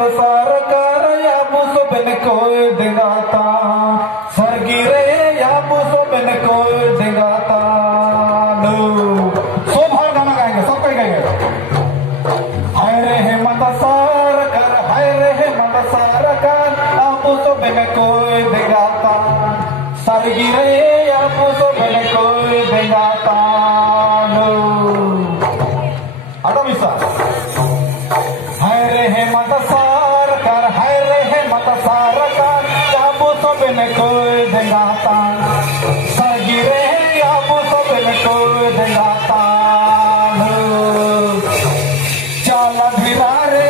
sarkar ya buso ben koy dengata sargire ya buso ben koy dengata no सब हर गाना गाएंगे सब कोई गाएंगे हाय रे हेमंत सरकार हाय रे हेमंत सरकार ya buso ben koy dengata sargire ya buso ben koy dengata no ada bisa हाय रे हेमंत सरकार हाय रे हेमंत सरकार या बुसो बिन कोई देंगाता सरगिरे या बुसो बिन कोई देंगाता चल धीरा रे